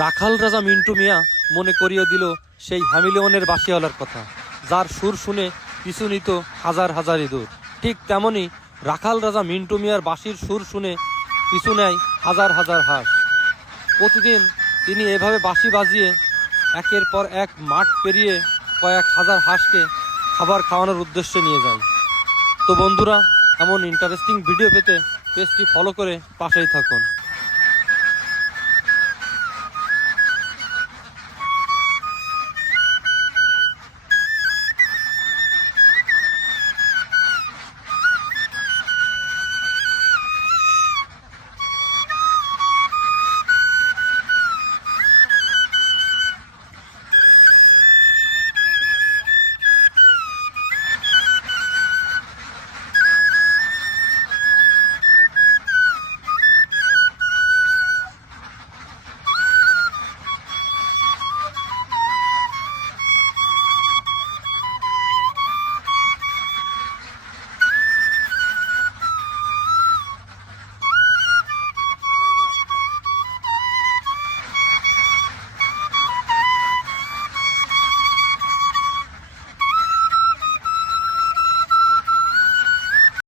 রাখাল রাজা মিন্টু মিয়া মনে করিয়ে দিল সেই হ্যামিলিয়নের বাঁশিওয়ালার কথা, যার সুর শুনে পিছু নিত হাজার হাজার ইঁদুর। ঠিক তেমনি রাখাল রাজা মিন্টু মিয়ার বাঁশির সুর শুনে পিছু নেয় হাজার হাজার হাঁস। প্রতিদিন তিনি এভাবে বাঁশি বাজিয়ে একের পর এক মাঠ পেরিয়ে কয়েক হাজার হাঁসকে খাবার খাওয়ানোর উদ্দেশ্যে নিয়ে যায়। তো বন্ধুরা, এমন ইন্টারেস্টিং ভিডিও পেতে পেজটি ফলো করে পাশেই থাকুন।